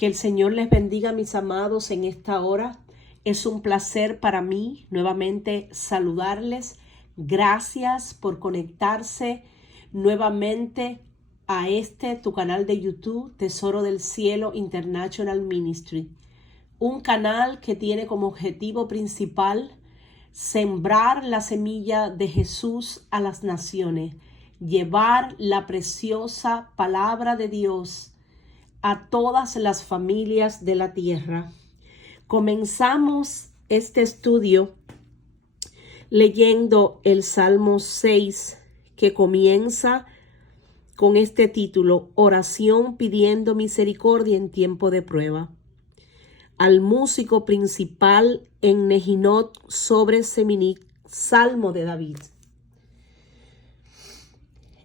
Que el Señor les bendiga, mis amados, en esta hora. Es un placer para mí nuevamente saludarles. Gracias por conectarse nuevamente a tu canal de YouTube, Tesoro del Cielo International Ministry. Un canal que tiene como objetivo principal sembrar la semilla de Jesús a las naciones, llevar la preciosa palabra de Dios a todas las familias de la tierra. Comenzamos este estudio leyendo el Salmo 6, que comienza con este título: Oración pidiendo misericordia en tiempo de prueba. Al músico principal en Nehinot sobre Seminic, Salmo de David.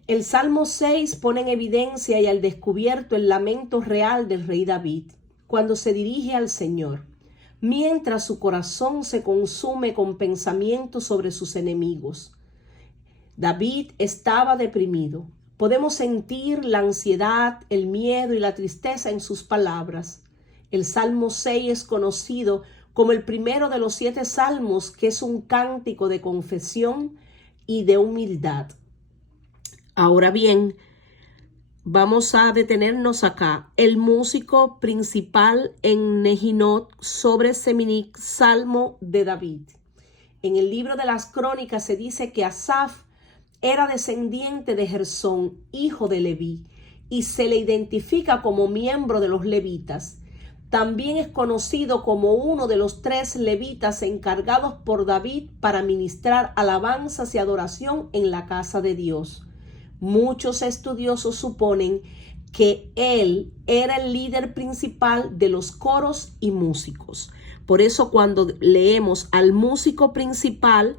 El Salmo 6 pone en evidencia y al descubierto el lamento real del rey David cuando se dirige al Señor, mientras su corazón se consume con pensamientos sobre sus enemigos. David estaba deprimido. Podemos sentir la ansiedad, el miedo y la tristeza en sus palabras. El Salmo 6 es conocido como el primero de los 7 salmos, que es un cántico de confesión y de humildad. Ahora bien, vamos a detenernos acá. El músico principal en Nehinot sobre Seminic, Salmo de David. En el libro de las Crónicas se dice que Asaf era descendiente de Gersón, hijo de Leví, y se le identifica como miembro de los levitas. También es conocido como uno de los 3 levitas encargados por David para ministrar alabanzas y adoración en la casa de Dios. Muchos estudiosos suponen que él era el líder principal de los coros y músicos. Por eso cuando leemos al músico principal,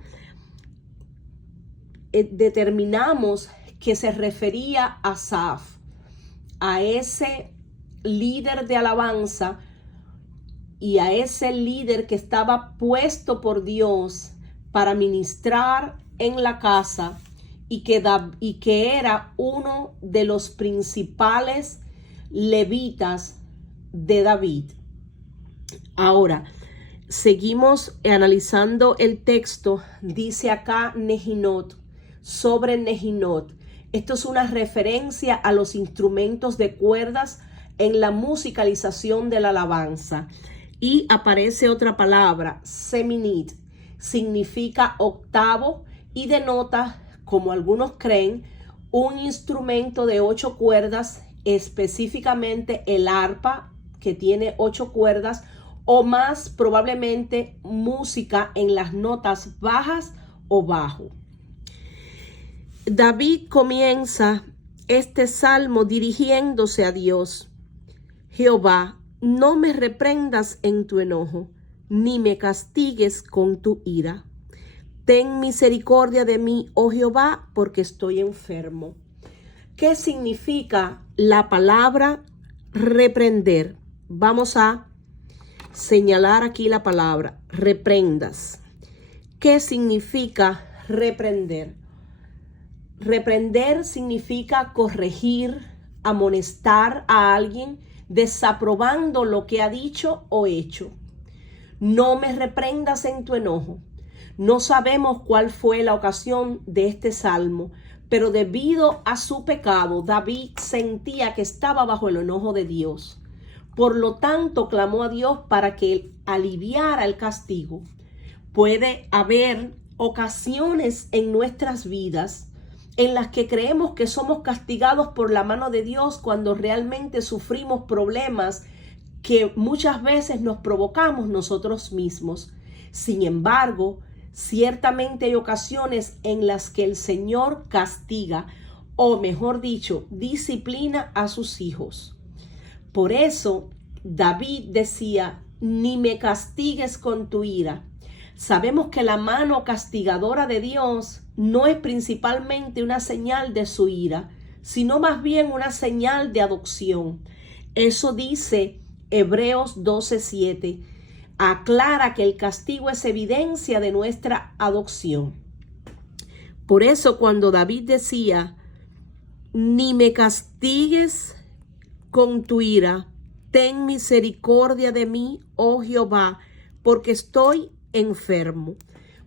determinamos que se refería a Asaf, a ese líder de alabanza y a ese líder que estaba puesto por Dios para ministrar en la casa y que era uno de los principales levitas de David. Ahora, seguimos analizando el texto. Dice acá Nehinot, sobre Nehinot. Esto es una referencia a los instrumentos de cuerdas en la musicalización de la alabanza. Y aparece otra palabra, seminit, significa octavo y denota, como algunos creen, un instrumento de 8 cuerdas, específicamente el arpa, que tiene 8 cuerdas, o más probablemente música en las notas bajas o bajo. David comienza este salmo dirigiéndose a Dios. Jehová, no me reprendas en tu enojo, ni me castigues con tu ira. Ten misericordia de mí, oh Jehová, porque estoy enfermo. ¿Qué significa la palabra reprender? Vamos a señalar aquí la palabra, reprendas. ¿Qué significa reprender? Reprender significa corregir, amonestar a alguien, desaprobando lo que ha dicho o hecho. No me reprendas en tu enojo. No sabemos cuál fue la ocasión de este salmo, pero debido a su pecado, David sentía que estaba bajo el enojo de Dios. Por lo tanto, clamó a Dios para que aliviara el castigo. Puede haber ocasiones en nuestras vidas en las que creemos que somos castigados por la mano de Dios cuando realmente sufrimos problemas que muchas veces nos provocamos nosotros mismos. Sin embargo, ciertamente hay ocasiones en las que el Señor castiga, o mejor dicho, disciplina a sus hijos. Por eso David decía, ni me castigues con tu ira. Sabemos que la mano castigadora de Dios no es principalmente una señal de su ira, sino más bien una señal de adopción. Eso dice Hebreos 12:7. Aclara que el castigo es evidencia de nuestra adopción. Por eso cuando David decía, ni me castigues con tu ira, ten misericordia de mí, oh Jehová, porque estoy enfermo.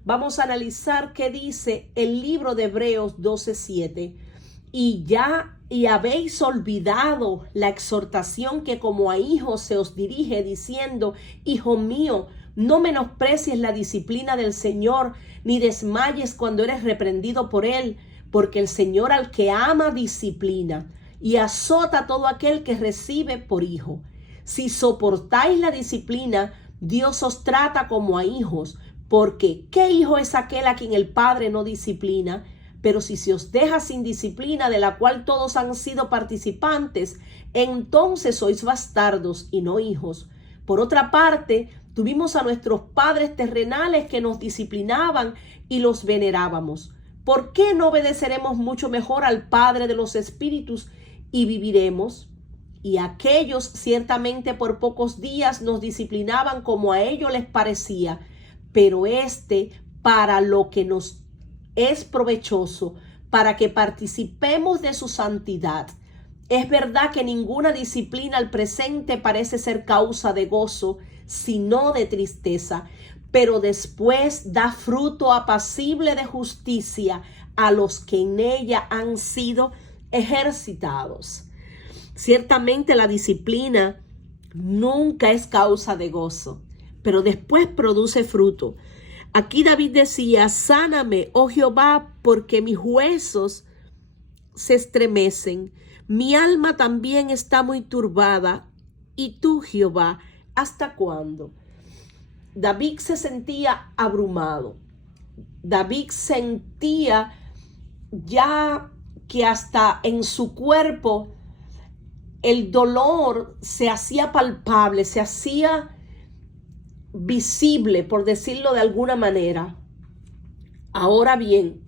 Vamos a analizar qué dice el libro de Hebreos 12:7. Y habéis olvidado la exhortación que como a hijos se os dirige, diciendo: Hijo mío, no menosprecies la disciplina del Señor, ni desmayes cuando eres reprendido por él, porque el Señor al que ama disciplina y azota a todo aquel que recibe por hijo. Si soportáis la disciplina, Dios os trata como a hijos, porque ¿qué hijo es aquel a quien el Padre no disciplina? Pero si se os deja sin disciplina, de la cual todos han sido participantes, entonces sois bastardos y no hijos. Por otra parte, tuvimos a nuestros padres terrenales que nos disciplinaban y los venerábamos. ¿Por qué no obedeceremos mucho mejor al Padre de los Espíritus y viviremos? Y aquellos ciertamente por pocos días nos disciplinaban como a ellos les parecía, pero para lo que nos es provechoso, para que participemos de su santidad. Es verdad que ninguna disciplina al presente parece ser causa de gozo, sino de tristeza, pero después da fruto apacible de justicia a los que en ella han sido ejercitados. Ciertamente la disciplina nunca es causa de gozo, pero después produce fruto. Aquí David decía: sáname, oh Jehová, porque mis huesos se estremecen. Mi alma también está muy turbada. ¿Y tú, Jehová, hasta cuándo? David se sentía abrumado. David sentía ya que hasta en su cuerpo el dolor se hacía palpable, se hacía visible, por decirlo de alguna manera. Ahora bien,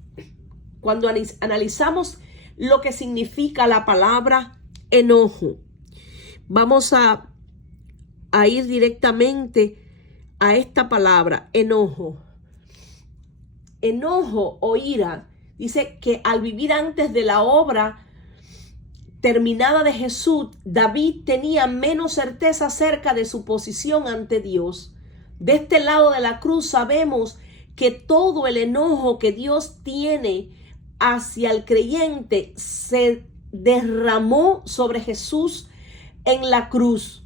cuando analizamos lo que significa la palabra enojo, vamos a ir directamente a esta palabra, enojo. Enojo o ira, dice que al vivir antes de la obra terminada de Jesús, David tenía menos certeza acerca de su posición ante Dios. De este lado de la cruz sabemos que todo el enojo que Dios tiene hacia el creyente se derramó sobre Jesús en la cruz.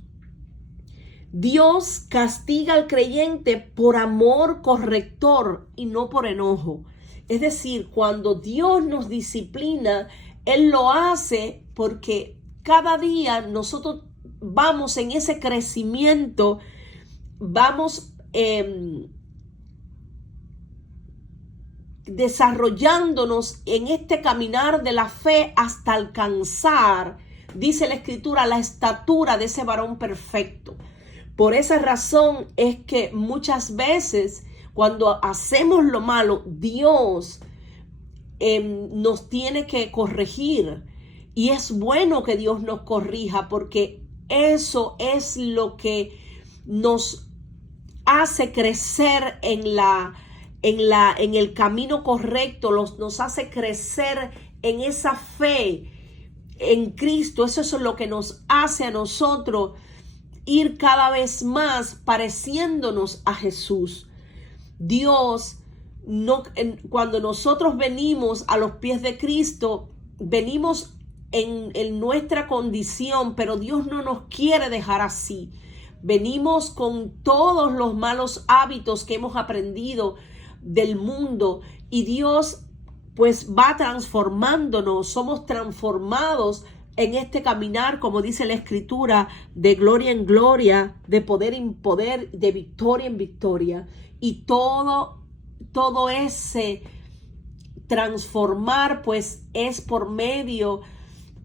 Dios castiga al creyente por amor corrector y no por enojo. Es decir, cuando Dios nos disciplina, Él lo hace porque cada día nosotros vamos en ese crecimiento, vamos desarrollándonos en este caminar de la fe hasta alcanzar, dice la Escritura, la estatura de ese varón perfecto. Por esa razón es que muchas veces cuando hacemos lo malo, Dios nos tiene que corregir. Y es bueno que Dios nos corrija, porque eso es lo que nos hace crecer en el camino correcto, nos hace crecer en esa fe en Cristo. Eso es lo que nos hace a nosotros ir cada vez más pareciéndonos a Jesús. Dios, cuando nosotros venimos a los pies de Cristo, venimos en nuestra condición, pero Dios no nos quiere dejar así. Venimos con todos los malos hábitos que hemos aprendido del mundo, y Dios pues va transformándonos. Somos transformados en este caminar, como dice la Escritura, de gloria en gloria, de poder en poder, de victoria en victoria. Y todo ese transformar pues es por medio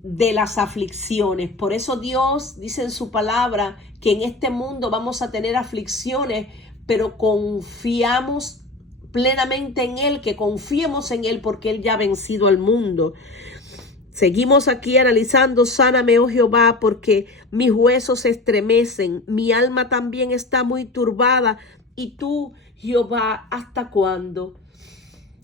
de las aflicciones. Por eso Dios dice en su palabra que en este mundo vamos a tener aflicciones, pero confiamos plenamente en Él, que confiemos en Él, porque Él ya ha vencido al mundo. Seguimos aquí analizando: sáname, oh Jehová, porque mis huesos se estremecen, mi alma también está muy turbada. ¿Y tú, Jehová, hasta cuándo?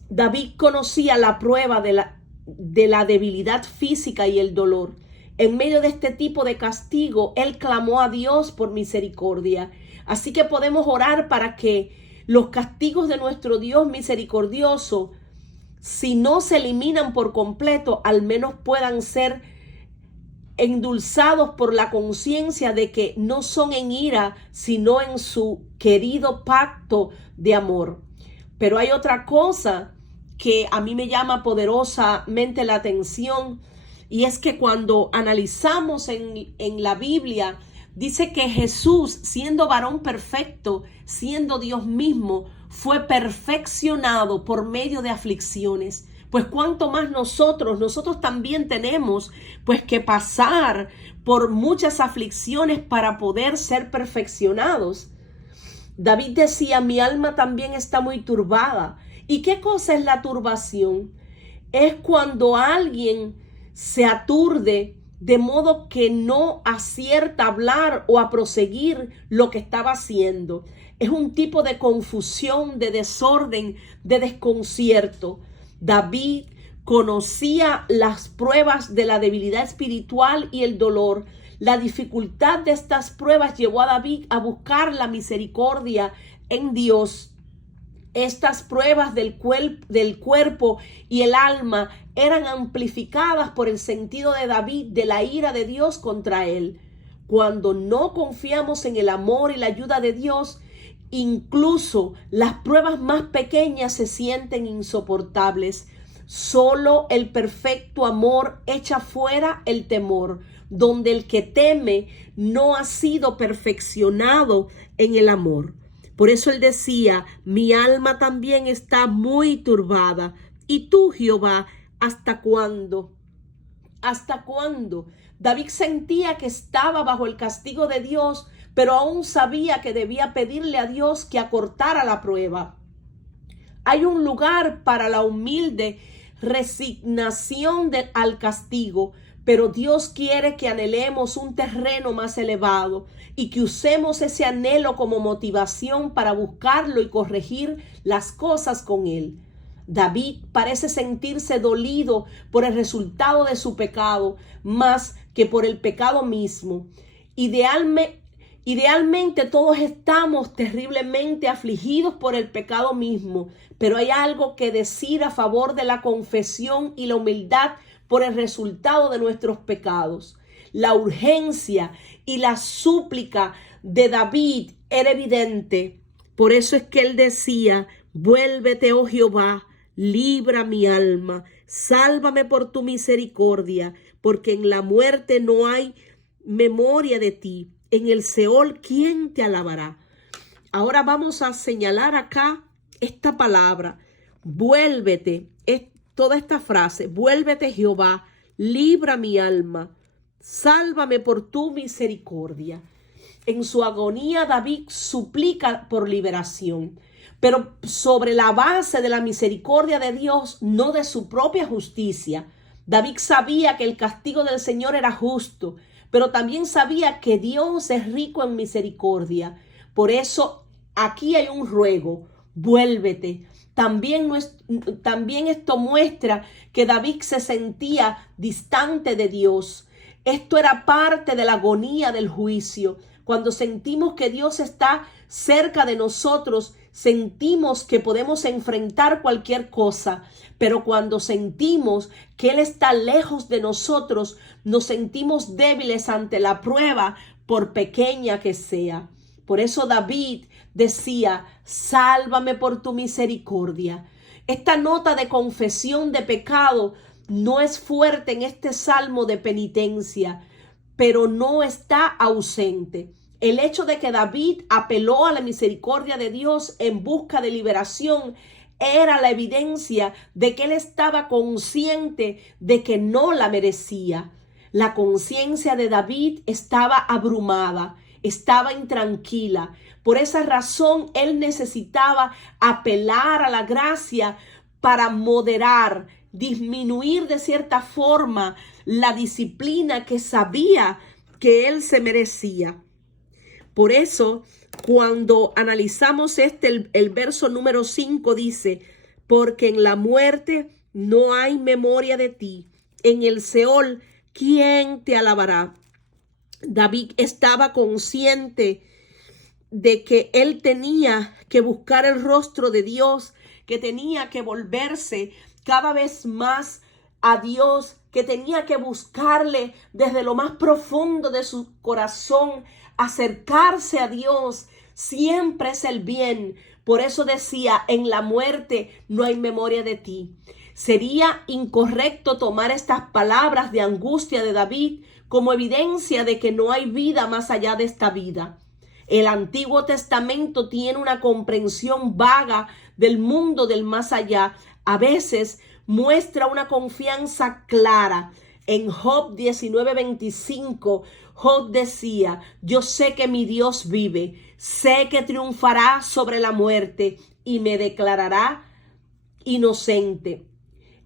David conocía la prueba de la debilidad física y el dolor. En medio de este tipo de castigo, él clamó a Dios por misericordia. Así que podemos orar para que los castigos de nuestro Dios misericordioso, si no se eliminan por completo, al menos puedan ser endulzados por la conciencia de que no son en ira, sino en su querido pacto de amor. Pero hay otra cosa que a mí me llama poderosamente la atención, y es que cuando analizamos en la Biblia, dice que Jesús, siendo varón perfecto, siendo Dios mismo, fue perfeccionado por medio de aflicciones. Pues cuánto más nosotros también tenemos pues que pasar por muchas aflicciones para poder ser perfeccionados. David decía, mi alma también está muy turbada. ¿Y qué cosa es la turbación? Es cuando alguien se aturde de modo que no acierta a hablar o a proseguir lo que estaba haciendo. Es un tipo de confusión, de desorden, de desconcierto. David conocía las pruebas de la debilidad espiritual y el dolor. La dificultad de estas pruebas llevó a David a buscar la misericordia en Dios. Estas pruebas del cuerpo y el alma eran amplificadas por el sentido de David de la ira de Dios contra él. Cuando no confiamos en el amor y la ayuda de Dios, incluso las pruebas más pequeñas se sienten insoportables. Solo el perfecto amor echa fuera el temor, donde el que teme no ha sido perfeccionado en el amor. Por eso él decía, mi alma también está muy turbada. ¿Y tú, Jehová, hasta cuándo? ¿Hasta cuándo? David sentía que estaba bajo el castigo de Dios, pero aún sabía que debía pedirle a Dios que acortara la prueba. Hay un lugar para la humilde resignación al castigo, pero Dios quiere que anhelemos un terreno más elevado y que usemos ese anhelo como motivación para buscarlo y corregir las cosas con él. David parece sentirse dolido por el resultado de su pecado más que por el pecado mismo. Idealmente todos estamos terriblemente afligidos por el pecado mismo, pero hay algo que decir a favor de la confesión y la humildad por el resultado de nuestros pecados. La urgencia y la súplica de David era evidente. Por eso es que él decía, vuélvete, oh Jehová, libra mi alma, sálvame por tu misericordia, porque en la muerte no hay memoria de ti. En el Seol, ¿quién te alabará? Ahora vamos a señalar acá esta palabra, vuélvete, toda esta frase, vuélvete Jehová, libra mi alma, sálvame por tu misericordia. En su agonía David suplica por liberación, pero sobre la base de la misericordia de Dios, no de su propia justicia. David sabía que el castigo del Señor era justo, pero también sabía que Dios es rico en misericordia. Por eso aquí hay un ruego, vuélvete. También esto muestra que David se sentía distante de Dios. Esto era parte de la agonía del juicio. Cuando sentimos que Dios está cerca de nosotros, sentimos que podemos enfrentar cualquier cosa. Pero cuando sentimos que Él está lejos de nosotros, nos sentimos débiles ante la prueba, por pequeña que sea. Por eso David decía, sálvame por tu misericordia. Esta nota de confesión de pecado no es fuerte en este salmo de penitencia, pero no está ausente. El hecho de que David apeló a la misericordia de Dios en busca de liberación era la evidencia de que él estaba consciente de que no la merecía. La conciencia de David estaba abrumada, estaba intranquila. Por esa razón, él necesitaba apelar a la gracia para moderar, disminuir de cierta forma la disciplina que sabía que él se merecía. Por eso, cuando analizamos el verso número 5 dice, porque en la muerte no hay memoria de ti. En el Seol, ¿quién te alabará? David estaba consciente de que él tenía que buscar el rostro de Dios, que tenía que volverse cada vez más a Dios, que tenía que buscarle desde lo más profundo de su corazón, acercarse a Dios. Siempre es el bien. Por eso decía, en la muerte no hay memoria de ti. Sería incorrecto tomar estas palabras de angustia de David como evidencia de que no hay vida más allá de esta vida. El Antiguo Testamento tiene una comprensión vaga del mundo del más allá. A veces muestra una confianza clara. En Job 19:25, Job decía, yo sé que mi Dios vive, sé que triunfará sobre la muerte y me declarará inocente.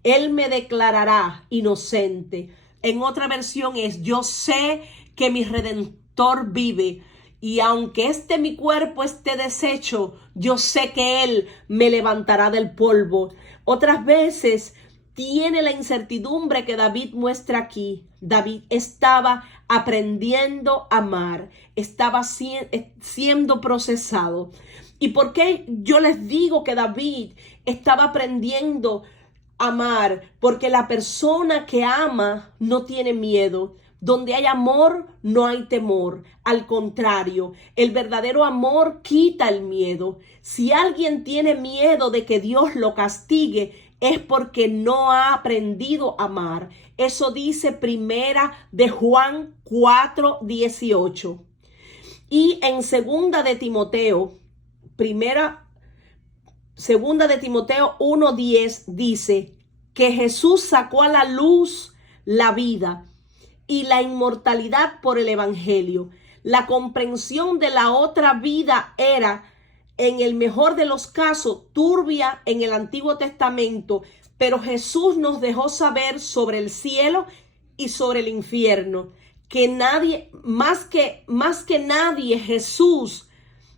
Él me declarará inocente. En otra versión es, yo sé que mi Redentor vive. Y aunque mi cuerpo esté deshecho, yo sé que Él me levantará del polvo. Otras veces tiene la incertidumbre que David muestra aquí. David estaba aprendiendo a amar, estaba siendo procesado. ¿Y por qué yo les digo que David estaba aprendiendo a amar? Porque la persona que ama no tiene miedo. Donde hay amor, no hay temor. Al contrario, el verdadero amor quita el miedo. Si alguien tiene miedo de que Dios lo castigue, es porque no ha aprendido a amar. Eso dice Primera de Juan 4:18. Y en Segunda de Timoteo 1:10 dice que Jesús sacó a la luz la vida y la inmortalidad por el evangelio. La comprensión de la otra vida era, en el mejor de los casos, turbia en el Antiguo Testamento, pero Jesús nos dejó saber sobre el cielo y sobre el infierno, que nadie, más que nadie, Jesús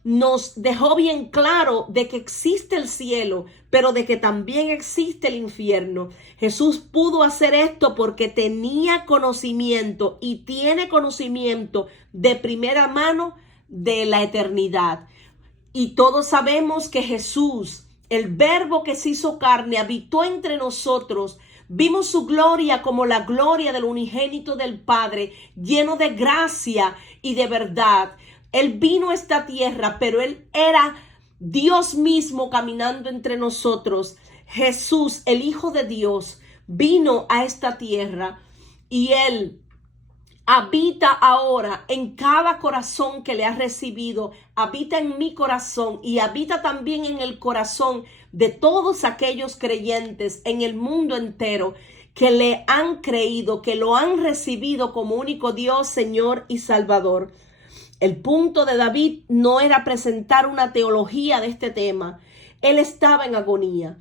nos dejó bien claro de que existe el cielo, pero de que también existe el infierno. Jesús pudo hacer esto porque tenía conocimiento y tiene conocimiento de primera mano de la eternidad. Y todos sabemos que Jesús, el Verbo que se hizo carne, habitó entre nosotros. Vimos su gloria como la gloria del unigénito del Padre, lleno de gracia y de verdad. Él vino a esta tierra, pero Él era Dios mismo caminando entre nosotros. Jesús, el Hijo de Dios, vino a esta tierra y Él habita ahora en cada corazón que le ha recibido. Habita en mi corazón y habita también en el corazón de todos aquellos creyentes en el mundo entero que le han creído, que lo han recibido como único Dios, Señor y Salvador. El punto de David no era presentar una teología de este tema. Él estaba en agonía,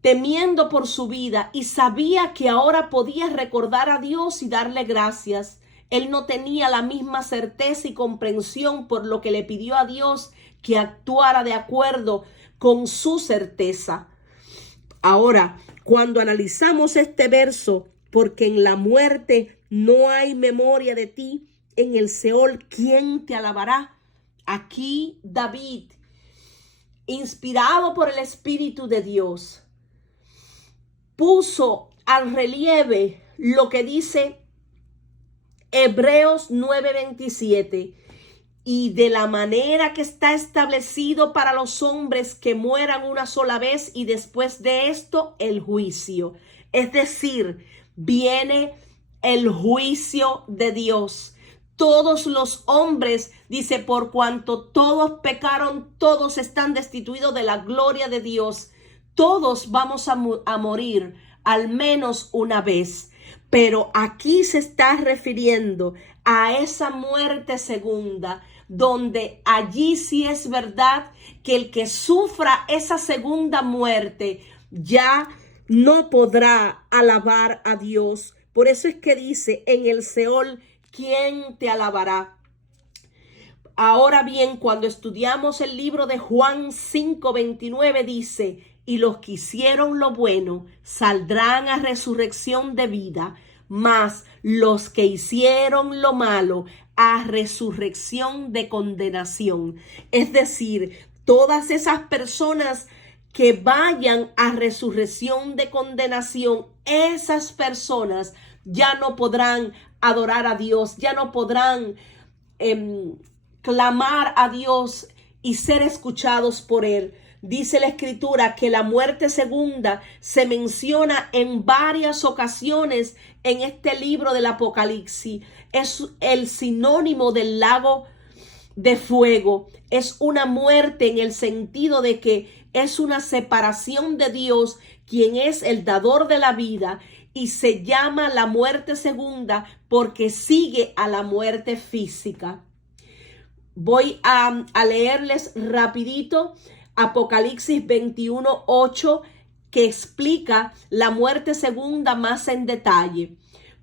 temiendo por su vida, y sabía que ahora podía recordar a Dios y darle gracias. Él no tenía la misma certeza y comprensión, por lo que le pidió a Dios que actuara de acuerdo con su certeza. Ahora, cuando analizamos este verso, porque en la muerte no hay memoria de ti, en el Seol, ¿quién te alabará? Aquí David, inspirado por el Espíritu de Dios, puso al relieve lo que dice Hebreos 9:27. Y de la manera que está establecido para los hombres que mueran una sola vez y después de esto el juicio. Es decir, viene el juicio de Dios. Todos los hombres, dice, por cuanto todos pecaron, todos están destituidos de la gloria de Dios. Todos vamos a morir al menos una vez. Pero aquí se está refiriendo a esa muerte segunda, donde allí sí es verdad que el que sufra esa segunda muerte ya no podrá alabar a Dios. Por eso es que dice, en el Seol, ¿quién te alabará? Ahora bien, cuando estudiamos el libro de Juan 5:29 dice, y los que hicieron lo bueno saldrán a resurrección de vida, mas los que hicieron lo malo a resurrección de condenación. Es decir, todas esas personas que vayan a resurrección de condenación, esas personas ya no podrán adorar a Dios, ya no podrán clamar a Dios y ser escuchados por Él. Dice la Escritura que la muerte segunda se menciona en varias ocasiones en este libro del Apocalipsis. Es el sinónimo del lago de fuego. Es una muerte en el sentido de que es una separación de Dios, quien es el dador de la vida, y se llama la muerte segunda porque sigue a la muerte física. Voy a leerles rapidito Apocalipsis 21:8, que explica la muerte segunda más en detalle.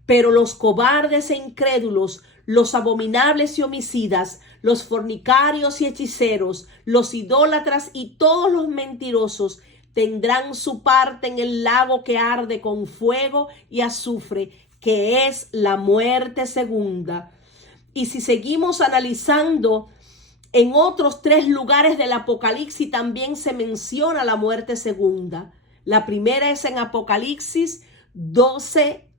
Pero los cobardes e incrédulos, los abominables y homicidas, los fornicarios y hechiceros, los idólatras y todos los mentirosos tendrán su parte en el lago que arde con fuego y azufre, que es la muerte segunda. Y si seguimos analizando, en otros 3 lugares del Apocalipsis también se menciona la muerte segunda. La primera es en Apocalipsis 2:11.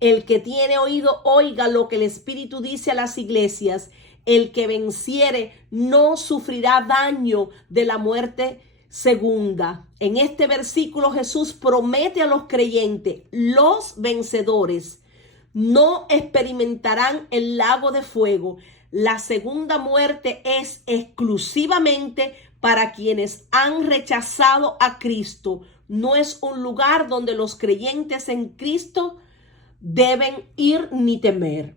El que tiene oído, oiga lo que el Espíritu dice a las iglesias. El que venciere no sufrirá daño de la muerte segunda. En este versículo Jesús promete a los creyentes, los vencedores, no experimentarán el lago de fuego. La segunda muerte es exclusivamente para quienes han rechazado a Cristo. No es un lugar donde los creyentes en Cristo deben ir ni temer.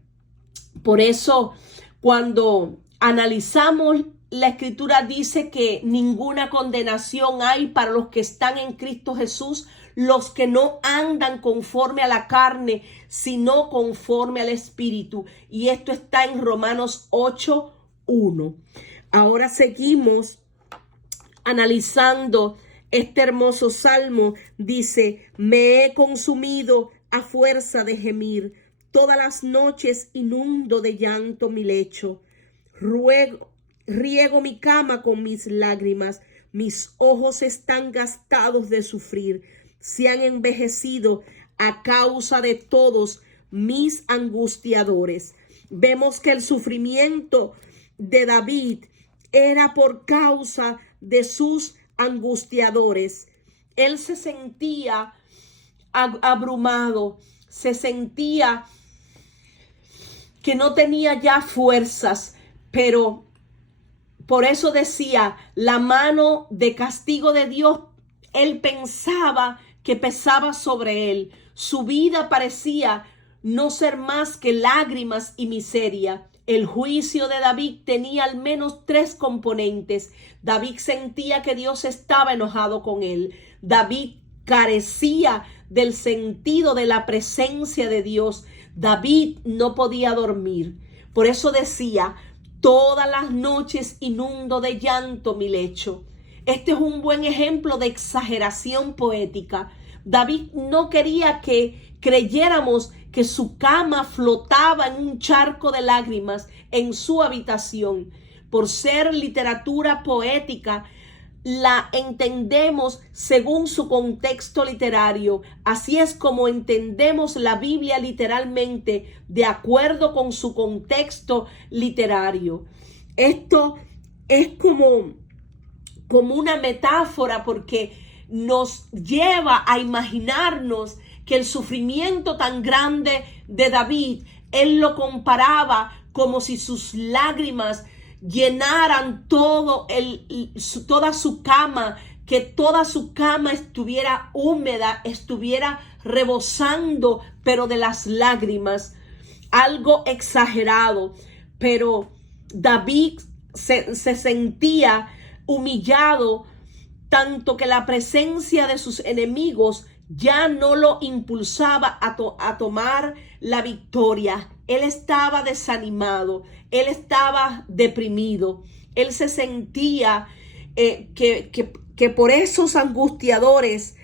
Por eso, cuando analizamos la Escritura, dice que ninguna condenación hay para los que están en Cristo Jesús, los que no andan conforme a la carne, sino conforme al Espíritu. Y esto está en Romanos 8:1. Ahora seguimos analizando este hermoso salmo. Dice: me he consumido a fuerza de gemir, todas las noches inundo de llanto mi lecho. Riego mi cama con mis lágrimas, mis ojos están gastados de sufrir, se han envejecido a causa de todos mis angustiadores. Vemos que el sufrimiento de David era por causa de sus angustiadores. Él se sentía abrumado, se sentía que no tenía ya fuerzas, pero por eso decía, la mano de castigo de Dios, él pensaba que pesaba sobre él. Su vida parecía no ser más que lágrimas y miseria. El juicio de David tenía al menos 3 componentes. David sentía que Dios estaba enojado con él. David carecía del sentido de la presencia de Dios. David no podía dormir. Por eso decía: todas las noches inundo de llanto mi lecho. Este es un buen ejemplo de exageración poética. David no quería que creyéramos que su cama flotaba en un charco de lágrimas en su habitación. Por ser literatura poética, la entendemos según su contexto literario. Así es como entendemos la Biblia literalmente, de acuerdo con su contexto literario. Esto es como una metáfora, porque nos lleva a imaginarnos que el sufrimiento tan grande de David, él lo comparaba como si sus lágrimas llenaran toda su cama, que toda su cama estuviera húmeda, estuviera rebosando, pero de las lágrimas. Algo exagerado, pero David se sentía humillado, tanto que la presencia de sus enemigos ya no lo impulsaba a tomar la victoria. Él estaba desanimado, él estaba deprimido, él se sentía que por esos angustiadores,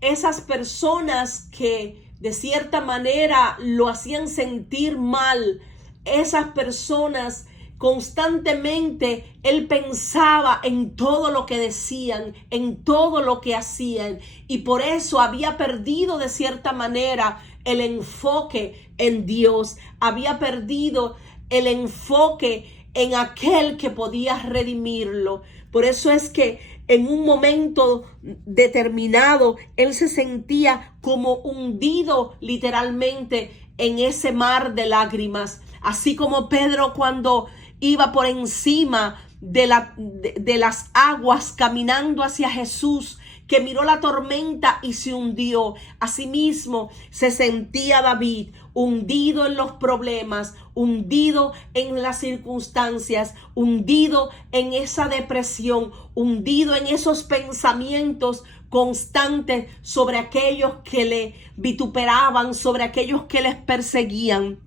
esas personas que de cierta manera lo hacían sentir mal, esas personas constantemente él pensaba en todo lo que decían, en todo lo que hacían, y por eso había perdido de cierta manera el enfoque en Dios, había perdido el enfoque en aquel que podía redimirlo. Por eso es que en un momento determinado él se sentía como hundido literalmente en ese mar de lágrimas, así como Pedro cuando iba por encima de las aguas caminando hacia Jesús, que miró la tormenta y se hundió. Asimismo se sentía David, hundido en los problemas, hundido en las circunstancias, hundido en esa depresión, hundido en esos pensamientos constantes sobre aquellos que le vituperaban, sobre aquellos que les perseguían.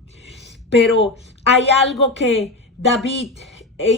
Pero hay algo que David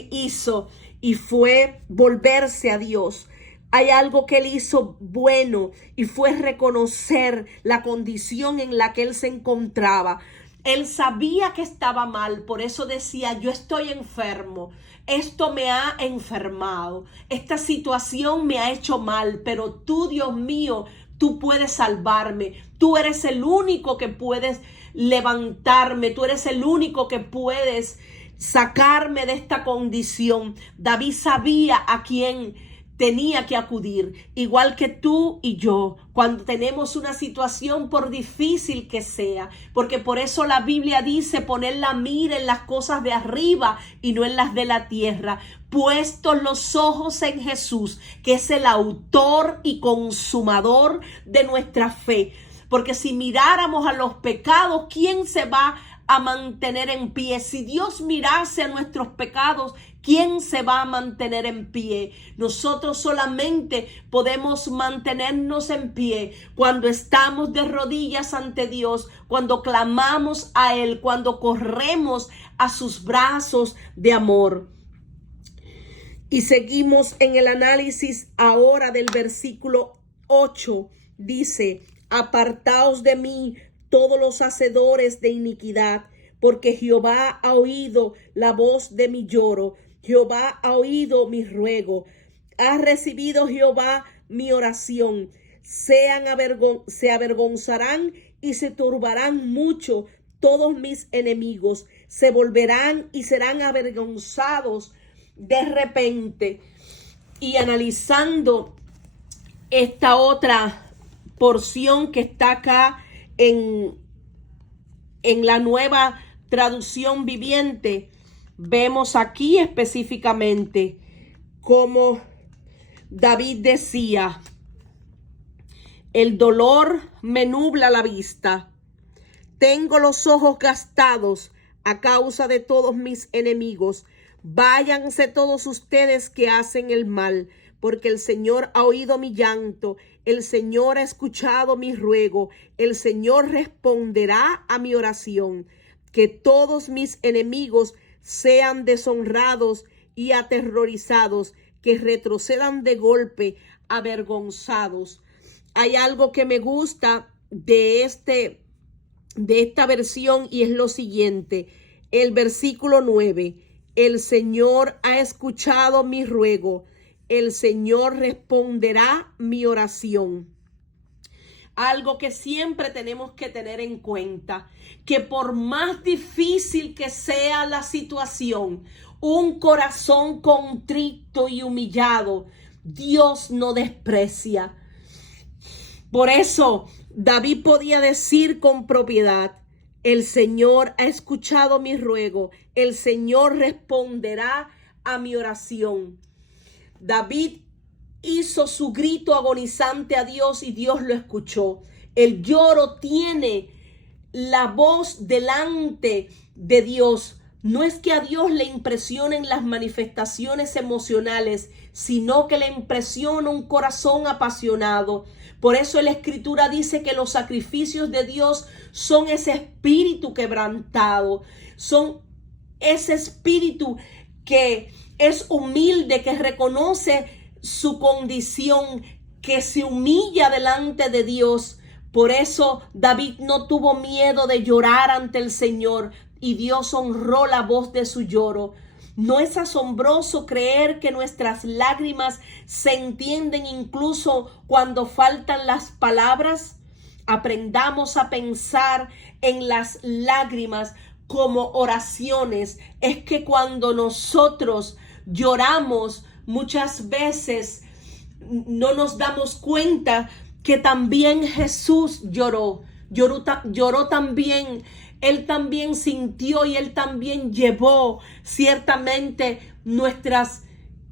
hizo, y fue volverse a Dios. Hay algo que él hizo bueno, y fue reconocer la condición en la que él se encontraba. Él sabía que estaba mal, por eso decía: yo estoy enfermo, esto me ha enfermado, esta situación me ha hecho mal, pero tú, Dios mío, tú puedes salvarme, tú eres el único que puedes levantarme, tú eres el único que puedes sacarme de esta condición. David sabía a quién tenía que acudir, igual que tú y yo, cuando tenemos una situación, por difícil que sea, porque por eso la Biblia dice: poner la mira en las cosas de arriba y no en las de la tierra, puestos los ojos en Jesús, que es el autor y consumador de nuestra fe. Porque si miráramos a los pecados, ¿quién se va a mantener en pie? Si Dios mirase a nuestros pecados, ¿quién se va a mantener en pie? Nosotros solamente podemos mantenernos en pie cuando estamos de rodillas ante Dios, cuando clamamos a Él, cuando corremos a sus brazos de amor. Y seguimos en el análisis ahora del versículo 8. Dice: apartaos de mí todos los hacedores de iniquidad, porque Jehová ha oído la voz de mi lloro, Jehová ha oído mi ruego, ha recibido Jehová mi oración. Se avergonzarán y se turbarán mucho todos mis enemigos, se volverán y serán avergonzados de repente. Y analizando esta otra porción que está acá en la Nueva Traducción Viviente, vemos aquí específicamente como David decía: el dolor me nubla la vista, tengo los ojos gastados a causa de todos mis enemigos. Váyanse todos ustedes que hacen el mal, porque el Señor ha oído mi llanto, el Señor ha escuchado mi ruego, el Señor responderá a mi oración. Que todos mis enemigos sean deshonrados y aterrorizados, que retrocedan de golpe, avergonzados. Hay algo que me gusta de esta versión, y es lo siguiente: el versículo 9. El Señor ha escuchado mi ruego, el Señor responderá mi oración. Algo que siempre tenemos que tener en cuenta, que por más difícil que sea la situación, un corazón contrito y humillado, Dios no desprecia. Por eso David podía decir con propiedad: el Señor ha escuchado mi ruego, el Señor responderá a mi oración. David hizo su grito agonizante a Dios y Dios lo escuchó. El lloro tiene la voz delante de Dios. No es que a Dios le impresionen las manifestaciones emocionales, sino que le impresiona un corazón apasionado. Por eso la Escritura dice que los sacrificios de Dios son ese espíritu quebrantado, son ese espíritu que es humilde, que reconoce su condición, que se humilla delante de Dios Por eso David no tuvo miedo de llorar ante el Señor y Dios honró la voz de su lloro. ¿No es asombroso creer que nuestras lágrimas se entienden incluso cuando faltan las palabras? Aprendamos a pensar en las lágrimas como oraciones. Es que cuando nosotros lloramos, muchas veces no nos damos cuenta que también Jesús lloró también. Él también sintió y Él también llevó ciertamente nuestras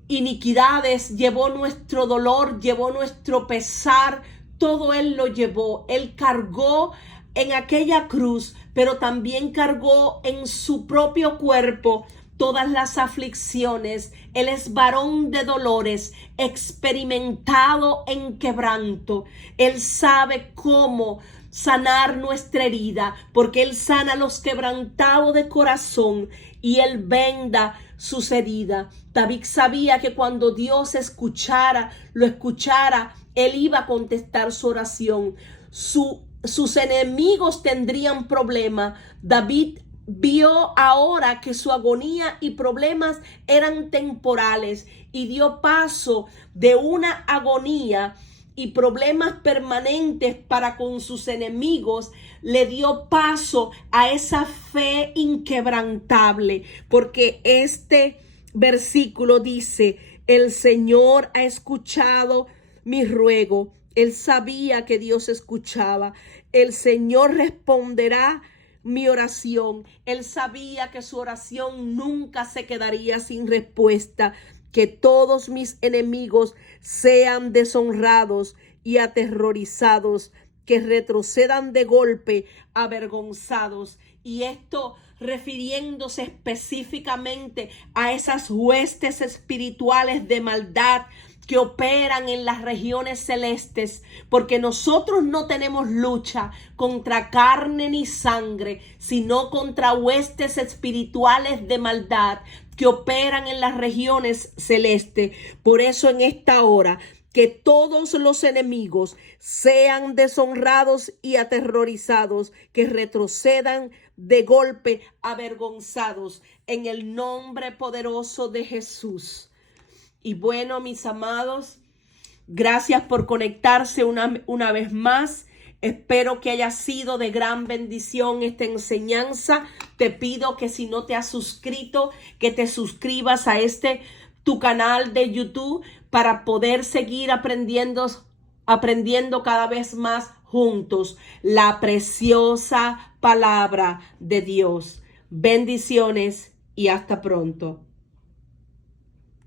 iniquidades, llevó nuestro dolor, llevó nuestro pesar, todo Él lo llevó. Él cargó en aquella cruz, pero también cargó en su propio cuerpo todas las aflicciones. Él es varón de dolores, experimentado en quebranto. Él sabe cómo sanar nuestra herida, porque Él sana a los quebrantados de corazón y Él venda sus heridas. David sabía que cuando Dios lo escuchara, Él iba a contestar su oración. Sus enemigos tendrían problemas. David vio ahora que su agonía y problemas eran temporales y dio paso de una agonía y problemas permanentes para con sus enemigos, le dio paso a esa fe inquebrantable, porque este versículo dice: el Señor ha escuchado mi ruego. Él sabía que Dios escuchaba. El Señor responderá mi oración. Él sabía que su oración nunca se quedaría sin respuesta. Que todos mis enemigos sean deshonrados y aterrorizados, que retrocedan de golpe, avergonzados. Y esto refiriéndose específicamente a esas huestes espirituales de maldad que operan en las regiones celestes, porque nosotros no tenemos lucha contra carne ni sangre, sino contra huestes espirituales de maldad que operan en las regiones celestes. Por eso en esta hora, que todos los enemigos sean deshonrados y aterrorizados, que retrocedan de golpe, avergonzados, en el nombre poderoso de Jesús. Y bueno, mis amados, gracias por conectarse una vez más. Espero que haya sido de gran bendición esta enseñanza. Te pido que si no te has suscrito, que te suscribas a tu canal de YouTube para poder seguir aprendiendo cada vez más juntos la preciosa palabra de Dios. Bendiciones y hasta pronto.